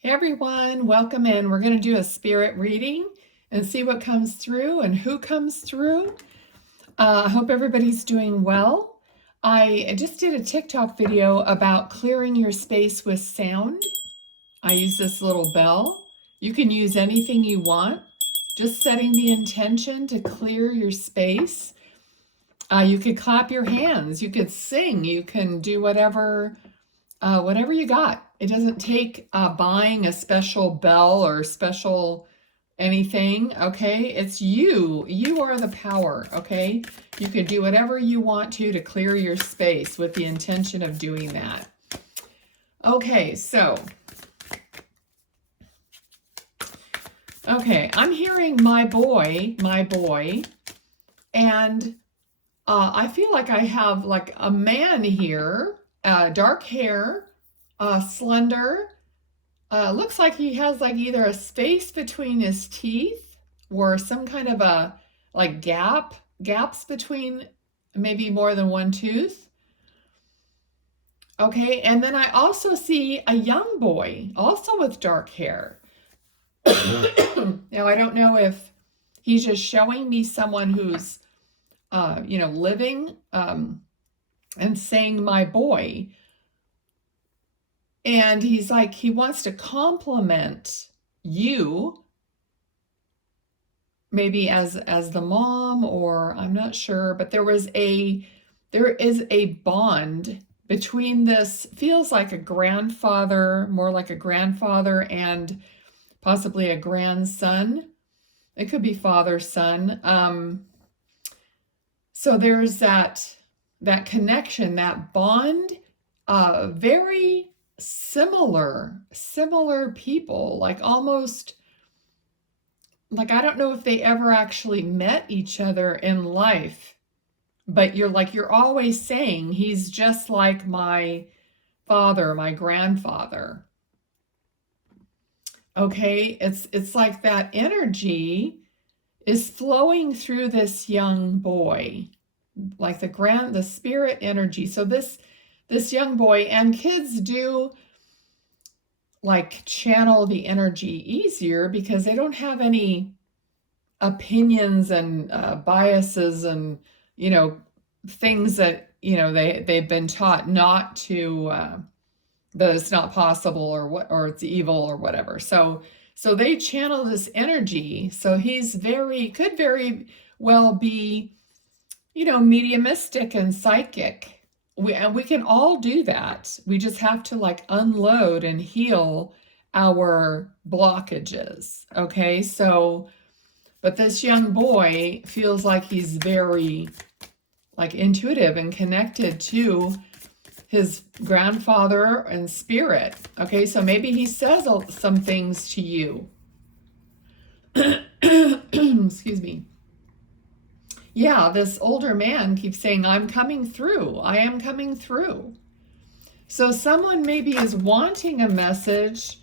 Hey everyone, welcome in. We're going to do a spirit reading and see what comes through and who comes through. I hope everybody's doing well. I just did a TikTok video about clearing your space with sound. I use this little bell. You can use anything you want, just setting the intention to clear your space. You could clap your hands, you could sing, you can do whatever you got. It doesn't take buying a special bell or special anything, okay? It's you. You are the power, okay? You can do whatever you want to clear your space with the intention of doing that. Okay, I'm hearing my boy, and I feel like I have like a man here, dark hair, slender. Looks like he has like either a space between his teeth or some kind of a like gaps between maybe more than one tooth. Okay, and then I also see a young boy also with dark hair. Now I don't know if he's just showing me someone who's living and saying my boy. And he's like, he wants to compliment you, maybe as the mom, or I'm not sure, but there is a bond between this, feels like a grandfather, more like a grandfather and possibly a grandson. It could be father, son. So there's that connection, that bond, very similar people, like almost like I don't know if they ever actually met each other in life, but you're always saying he's just like my father, my grandfather. Okay, it's like that energy is flowing through this young boy, like the spirit energy. So this young boy, and kids do like channel the energy easier because they don't have any opinions and biases and things that they've been taught not to, that it's not possible or it's evil or whatever. So they channel this energy. So he's could very well be mediumistic and psychic. We can all do that. We just have to like unload and heal our blockages. Okay, but this young boy feels like he's very like intuitive and connected to his grandfather and spirit. Okay, so maybe he says some things to you. Excuse me. Yeah, this older man keeps saying, I'm coming through. I am coming through. So someone maybe is wanting a message.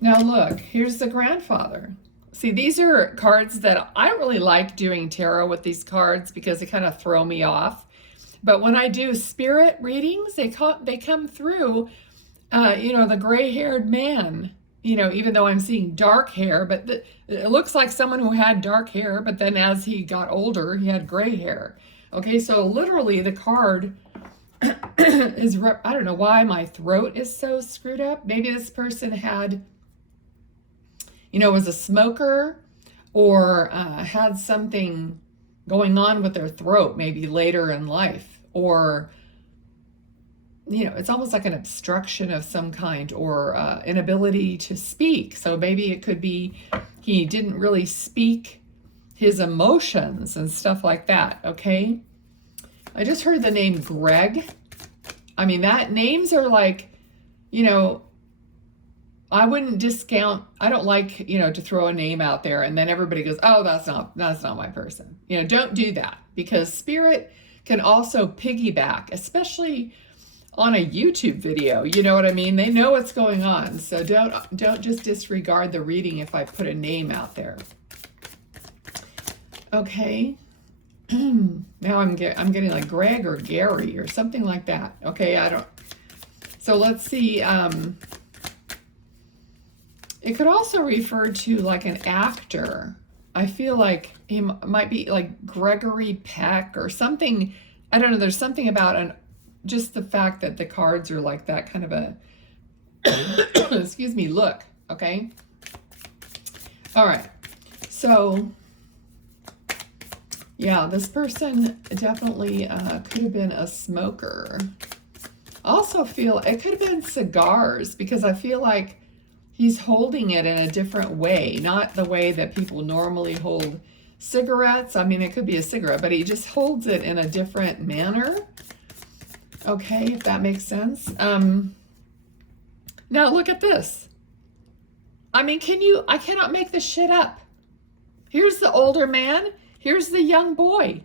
Now look, here's the grandfather. See, these are cards that I don't really like doing tarot with these cards because they kind of throw me off. But when I do spirit readings, they come through, the gray-haired man. Even though I'm seeing dark hair, but it looks like someone who had dark hair, but then as he got older, he had gray hair. Okay, so literally the card is, I don't know why my throat is so screwed up. Maybe this person had, was a smoker or had something going on with their throat maybe later in life, or it's almost like an obstruction of some kind, or inability to speak. So maybe it could be he didn't really speak his emotions and stuff like that, okay? I just heard the name Greg. I mean, that names are like, I wouldn't discount, I don't like, to throw a name out there and then everybody goes, oh, that's not my person. Don't do that, because spirit can also piggyback, especially on a YouTube video, you know what I mean? They know what's going on. So don't just disregard the reading if I put a name out there. Okay. Now I'm getting like Greg or Gary or something like that. Okay, so let's see. It could also refer to like an actor. I feel like he might be like Gregory Peck or something. I don't know. There's something about just the fact that the cards are like that kind of a, excuse me, look. Okay. All right. So, yeah, this person definitely could have been a smoker. Also feel it could have been cigars, because I feel like he's holding it in a different way, not the way that people normally hold cigarettes. I mean, it could be a cigarette, but he just holds it in a different manner. Okay, if that makes sense. Now look at this. I mean, I cannot make this shit up. Here's the older man. Here's the young boy.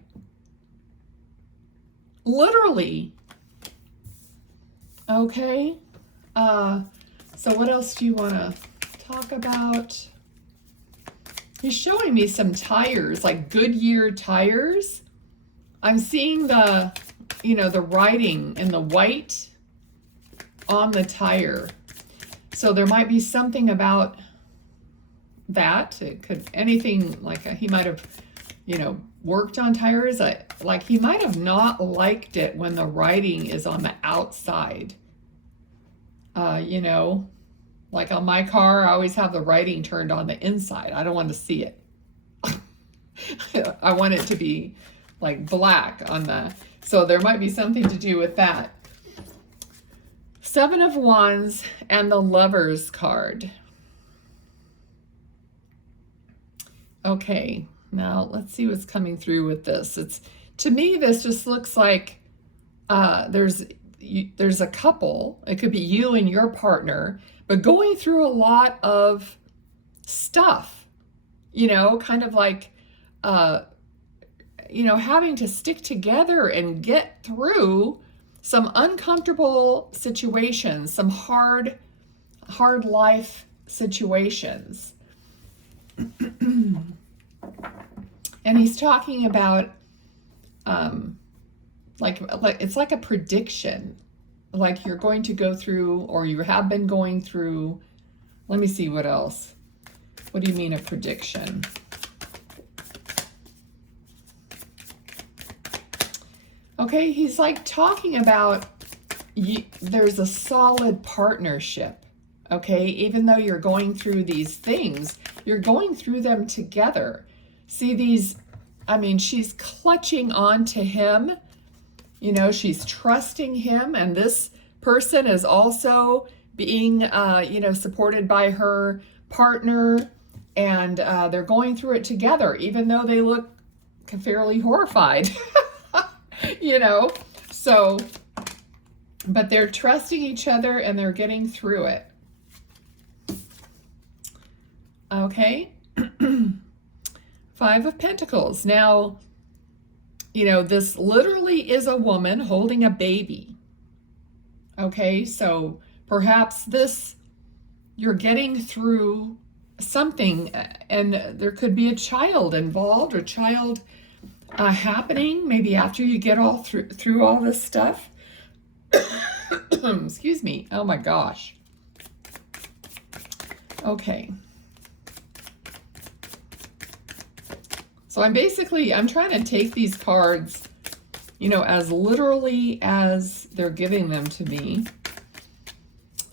Literally. Okay. So what else do you want to talk about? He's showing me some tires, like Goodyear tires. I'm seeing the writing in the white on the tire. So there might be something about that. It could, anything like he might have, worked on tires. Like he might have not liked it when the writing is on the outside. Like on my car, I always have the writing turned on the inside. I don't want to see it. I want it to be like black on the, so there might be something to do with that. 7 of Wands and the Lovers card. Okay, now let's see what's coming through with this. To me, this just looks like there's a couple. It could be you and your partner, but going through a lot of stuff, kind of like, having to stick together and get through some uncomfortable situations, some hard life situations. And he's talking about, like it's like a prediction, like you're going to go through, or you have been going through. Let me see what else. What do you mean a prediction? Okay, he's like talking about there's a solid partnership. Okay, even though you're going through these things, you're going through them together. See these, I mean, she's clutching on to him. She's trusting him, and this person is also being, supported by her partner, and they're going through it together, even though they look fairly horrified, so, but they're trusting each other and they're getting through it. Okay. 5 of Pentacles. Now, this literally is a woman holding a baby. Okay, so perhaps you're getting through something, and there could be a child involved, or child happening, maybe after you get all through all this stuff. Excuse me. Oh my gosh. Okay. So I'm trying to take these cards, as literally as they're giving them to me.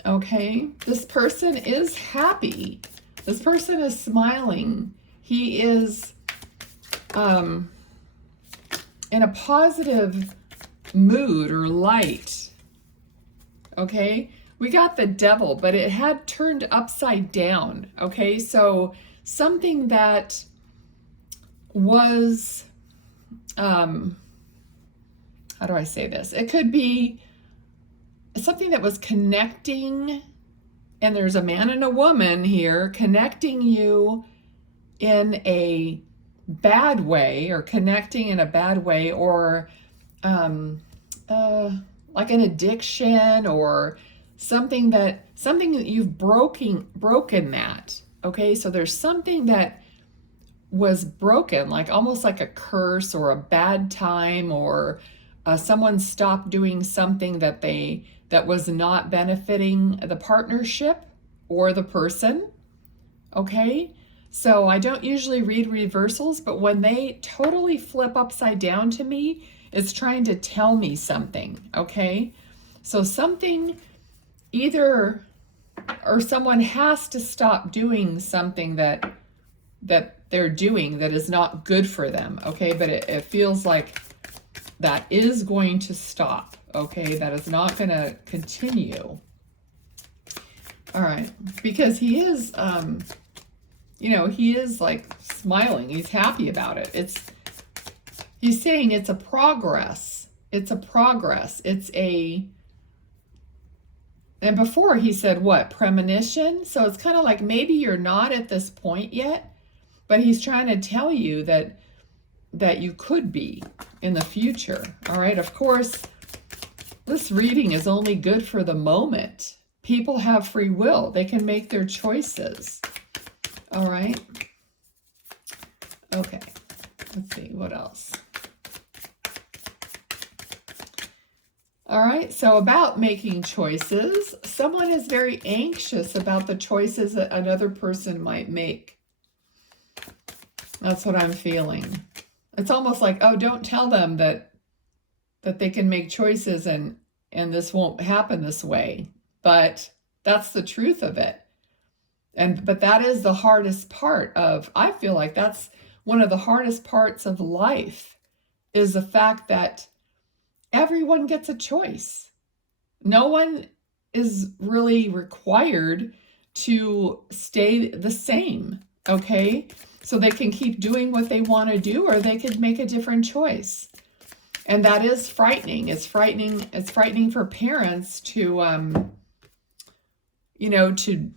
Okay, this person is happy. This person is smiling. He is in a positive mood or light. Okay, we got the Devil, but it had turned upside down. Okay, so something that was, how do I say this? It could be something that was connecting, and there's a man and a woman here connecting you in a bad way, or connecting in a bad way, or like an addiction, or something that you've broken that. Okay, so there's something that was broken, like almost like a curse or a bad time, or someone stopped doing something that was not benefiting the partnership or the person. okay? So I don't usually read reversals, but when they totally flip upside down to me, it's trying to tell me something, okay? So something either, or someone has to stop doing something that they're doing that is not good for them, okay? But it feels like that is going to stop, okay? That is not going to continue. All right, because he is, you know, he is like smiling. He's happy about it. He's saying it's a progress. It's a progress. And before he said what? Premonition? So it's kind of like maybe you're not at this point yet, but he's trying to tell you that you could be in the future. All right, of course, this reading is only good for the moment. People have free will. They can make their choices. All right. Okay. Let's see what else. All right. So about making choices, someone is very anxious about the choices that another person might make. That's what I'm feeling. It's almost like, oh, don't tell them that they can make choices and this won't happen this way. But that's the truth of it. But that is the hardest part of, I feel like that's one of the hardest parts of life, is the fact that everyone gets a choice. No one is really required to stay the same, okay? So they can keep doing what they want to do, or they could make a different choice. And that is frightening. It's frightening. It's frightening for parents to, you know, to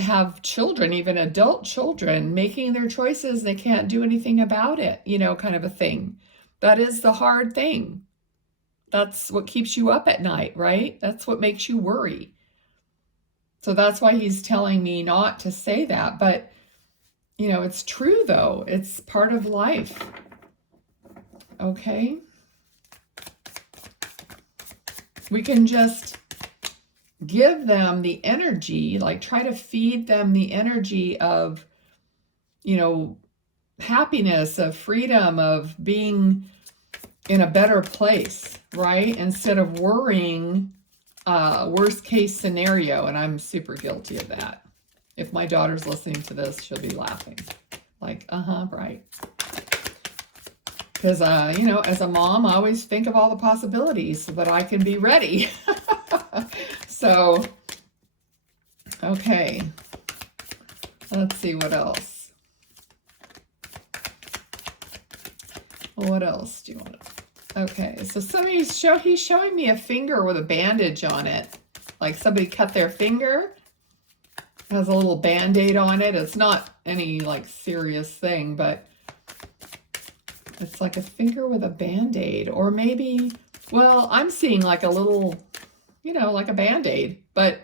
have children, even adult children, making their choices. They can't do anything about it, you know, kind of a thing. That is the hard thing. That's what keeps you up at night, right? That's what makes you worry. So that's why he's telling me not to say that. But, you know, it's true, though. It's part of life. Okay? We can just give them the energy, like try to feed them the energy of, you know, happiness, of freedom, of being in a better place, right? Instead of worrying, worst case scenario. And I'm super guilty of that. If my daughter's listening to this, she'll be laughing. Like, right. Because, you know, as a mom, I always think of all the possibilities so that I can be ready. So, okay. Let's see what else. What else do you want to... Okay, so he's showing me a finger with a bandage on it. Like somebody cut their finger. It has a little band-aid on it. It's not any like serious thing, but it's like a finger with a band-aid. Or maybe, well, I'm seeing like a little, you know, like a band-aid. But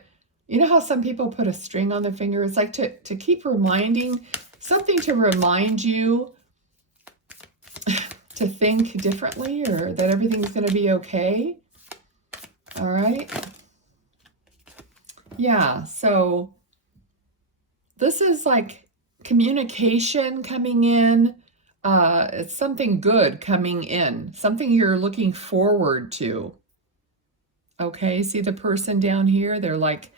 you know how some people put a string on their finger? It's like to keep reminding, something to remind you to think differently, or that everything's going to be okay. All right. Yeah, so this is like communication coming in. It's something good coming in, something you're looking forward to. Okay, see the person down here? They're like,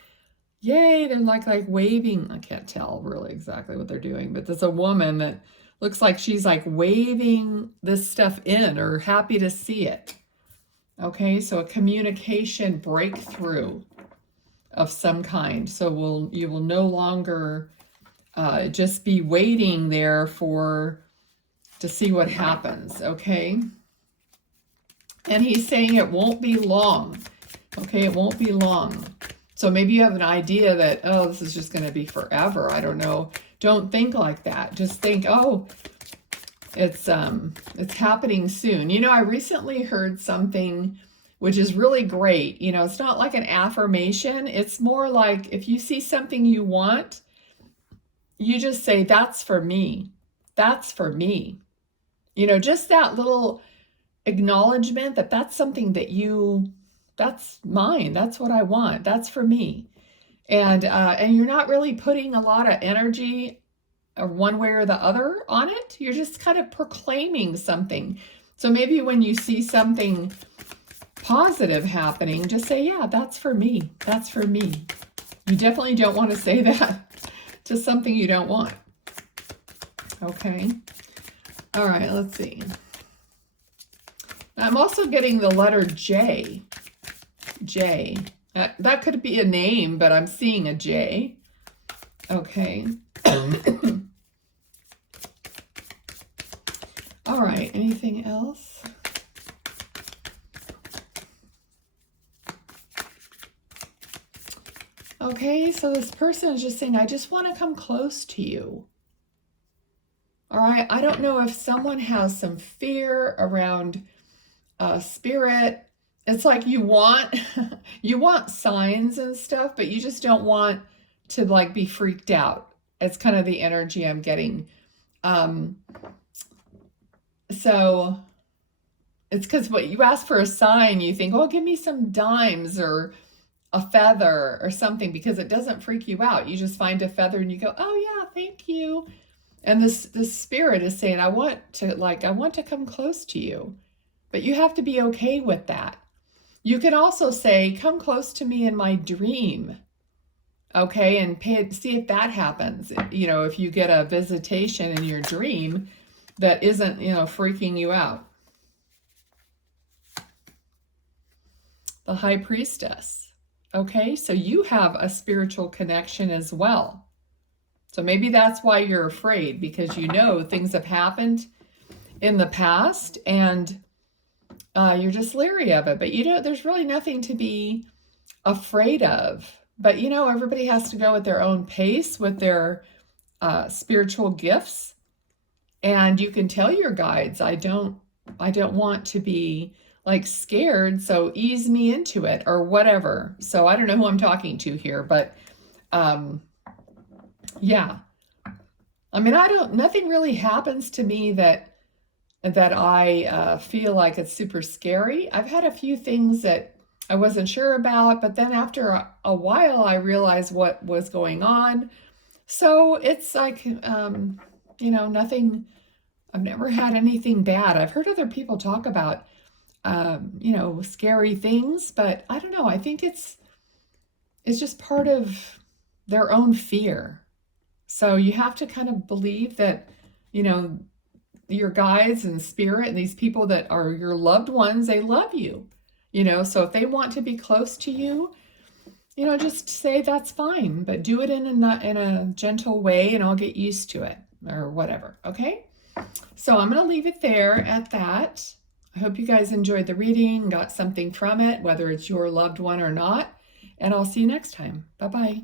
yay, they're like waving. I can't tell really exactly what they're doing, but there's a woman that looks like she's like waving this stuff in, or happy to see it. Okay, so a communication breakthrough of some kind. So you will no longer just be waiting there to see what happens, okay? And he's saying it won't be long. Okay, it won't be long. So maybe you have an idea that, oh, this is just going to be forever. I don't know. Don't think like that. Just think, oh, it's happening soon. You know, I recently heard something which is really great. You know, it's not like an affirmation. It's more like if you see something you want, you just say, that's for me. That's for me. You know, just that little acknowledgement that that's something that that's mine. That's what I want. That's for me. And you're not really putting a lot of energy one way or the other on it. You're just kind of proclaiming something. So maybe when you see something positive happening, just say, yeah, that's for me. That's for me. You definitely don't want to say that to something you don't want. Okay. All right, let's see. I'm also getting the letter J. J. That could be a name, but I'm seeing a J. Okay. All right, anything else? Okay, so this person is just saying, I just want to come close to you. All right, I don't know if someone has some fear around spirit. It's like you want you want signs and stuff, but you just don't want to like be freaked out. It's kind of the energy I'm getting. So it's because what you ask for a sign, you think, oh, give me some dimes or a feather or something, because it doesn't freak you out. You just find a feather and you go, oh yeah, thank you. And this spirit is saying, I want to come close to you. But you have to be okay with that. You can also say, come close to me in my dream. Okay, and see if that happens. You know, if you get a visitation in your dream that isn't, you know, freaking you out. The High Priestess. Okay, so you have a spiritual connection as well. So maybe that's why you're afraid, because you know things have happened in the past and you're just leery of it. But you know, there's really nothing to be afraid of. But you know, everybody has to go at their own pace with their spiritual gifts. And you can tell your guides, I don't want to be like scared, so ease me into it or whatever. So I don't know who I'm talking to here, but yeah. I mean, nothing really happens to me that I feel like it's super scary. I've had a few things that I wasn't sure about, but then after a while, I realized what was going on. So it's like, you know, nothing, I've never had anything bad. I've heard other people talk about, you know, scary things, but I don't know. I think it's just part of their own fear. So you have to kind of believe that, you know, your guides and spirit and these people that are your loved ones, they love you, you know, so if they want to be close to you, you know, just say that's fine, but do it in a gentle way and I'll get used to it or whatever. Okay. So I'm going to leave it there at that. I hope you guys enjoyed the reading, got something from it, whether it's your loved one or not, and I'll see you next time. Bye-bye.